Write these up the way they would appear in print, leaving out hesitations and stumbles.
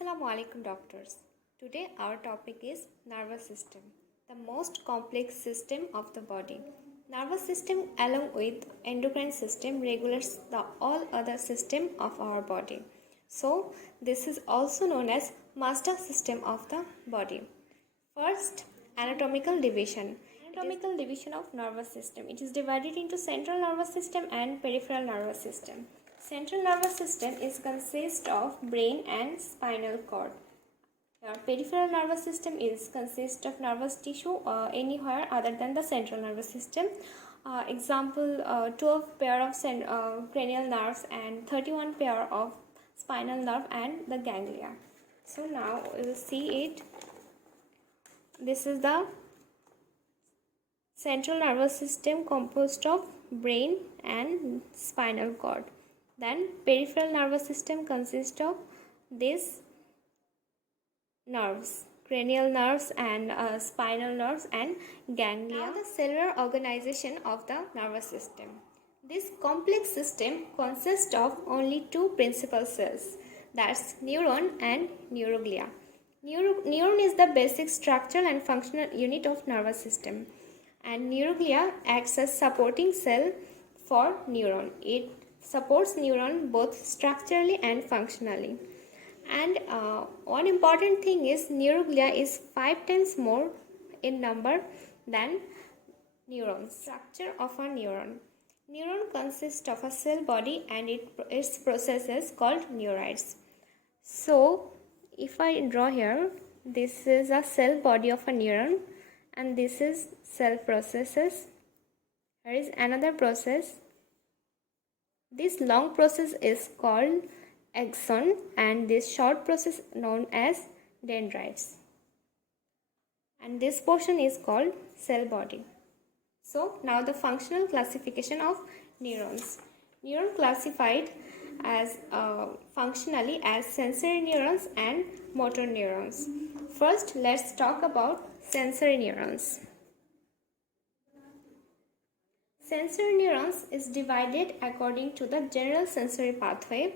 Assalamu alaikum doctors. Today our topic is nervous system, the most complex system of the body. Nervous system along with endocrine system regulates the all other system of our body. So this is also known as master system of the body. First, anatomical division. Anatomical division of nervous system. It is divided into central nervous system and peripheral nervous system. Central nervous system is consist of brain and spinal cord. Your peripheral nervous system is consist of nervous tissue anywhere other than the central nervous system. Example, 12 pair of cranial nerves and 31 pair of spinal nerve and the ganglia. So now we will see it. This is the central nervous system composed of brain and spinal cord. Then peripheral nervous system consists of these nerves, cranial nerves and spinal nerves and ganglia. Now the cellular organization of the nervous system. This complex system consists of only two principal cells, that's neuron and neuroglia. Neuron is the basic structural and functional unit of nervous system, and neuroglia acts as supporting cell for neuron. It supports neuron both structurally and functionally. And one important thing is neuroglia is 5 times more in number than neurons. Structure of a neuron. Neuron consists of a cell body and its processes called neurites. So if I draw here, this is a cell body of a neuron and this is cell processes. There is another process. This long process is called axon and this short process known as dendrites. And this portion is called cell body. So now the functional classification of neurons. Neuron classified as functionally as sensory neurons and motor neurons. First, let's talk about sensory neurons. Sensory neurons is divided according to the general sensory pathway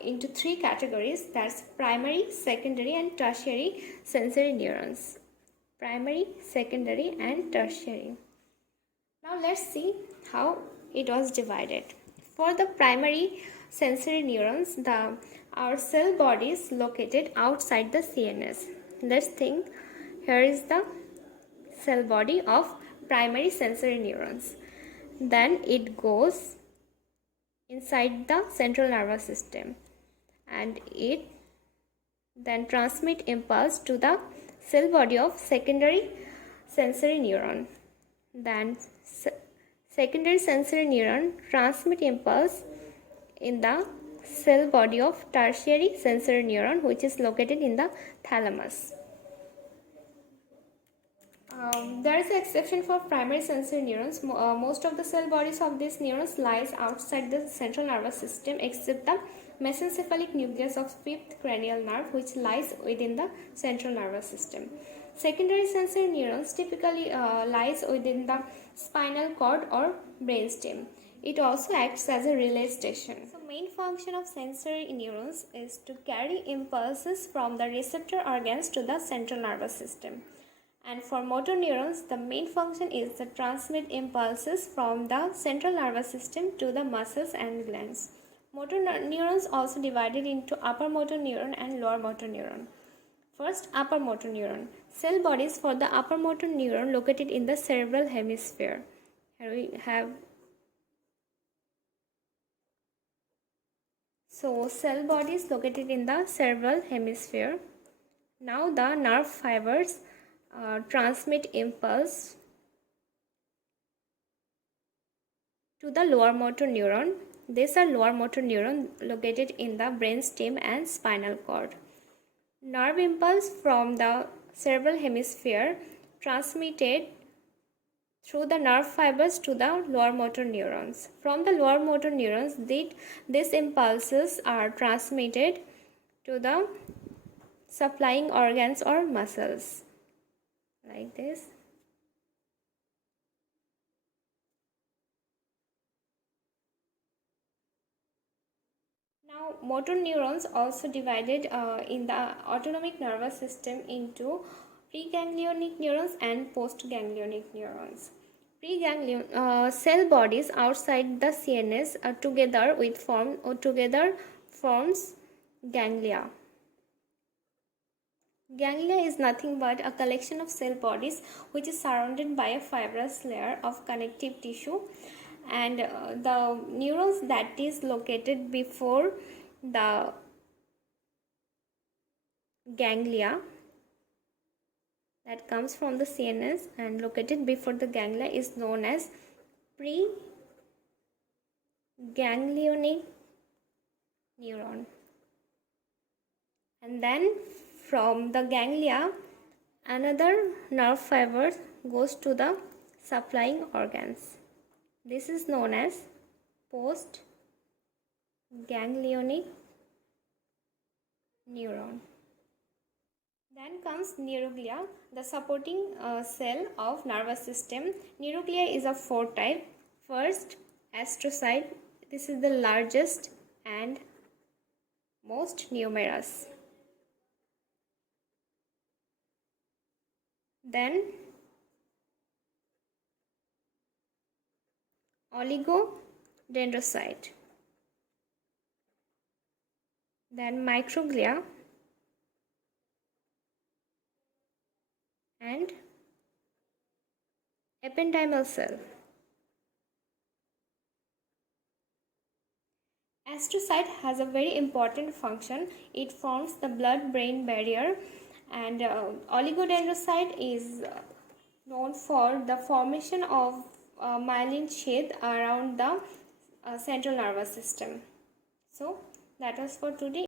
into three categories, that's primary, secondary and tertiary sensory neurons. Primary, secondary and tertiary. Now let's see how it was divided. For the primary sensory neurons, our cell body is located outside the CNS. Let's think, here is the cell body of primary sensory neurons. Then it goes inside the central nervous system and it then transmit impulse to the cell body of secondary sensory neuron. Then secondary sensory neuron transmit impulse in the cell body of tertiary sensory neuron, which is located in the thalamus. There is an exception for primary sensory neurons. Most of the cell bodies of these neurons lies outside the central nervous system except the mesencephalic nucleus of fifth cranial nerve, which lies within the central nervous system. Secondary sensory neurons typically lies within the spinal cord or brainstem. It also acts as a relay station. So main function of sensory neurons is to carry impulses from the receptor organs to the central nervous system. And for motor neurons, the main function is to transmit impulses from the central nervous system to the muscles and glands. Motor neurons also divided into upper motor neuron and lower motor neuron. First, upper motor neuron. Cell bodies for the upper motor neuron located in the cerebral hemisphere. Here we have cell bodies located in the cerebral hemisphere. Now the nerve fibers transmit impulse to the lower motor neuron. These are lower motor neuron located in the brainstem and spinal cord. Nerve impulse from the cerebral hemisphere transmitted through the nerve fibers to the lower motor neurons. From the lower motor neurons, these impulses are transmitted to the supplying organs or muscles. Like this. Now, motor neurons also divided in the autonomic nervous system into preganglionic neurons and postganglionic neurons. Preganglion cell bodies outside the CNS together forms ganglia. Ganglia is nothing but a collection of cell bodies which is surrounded by a fibrous layer of connective tissue, and the neurons that is located before the ganglia, that comes from the CNS and located before the ganglia, is known as preganglionic neuron. And then from the ganglia, another nerve fiber goes to the supplying organs. This is known as postganglionic neuron. Then comes neuroglia, the supporting cell of nervous system. Neuroglia is of four types. First, astrocyte. This is the largest and most numerous. Then oligodendrocyte. Then microglia and ependymal cell. Astrocyte has a very important function. It forms the blood-brain barrier, and oligodendrocyte is known for the formation of myelin sheath around the central nervous system. So that was for today.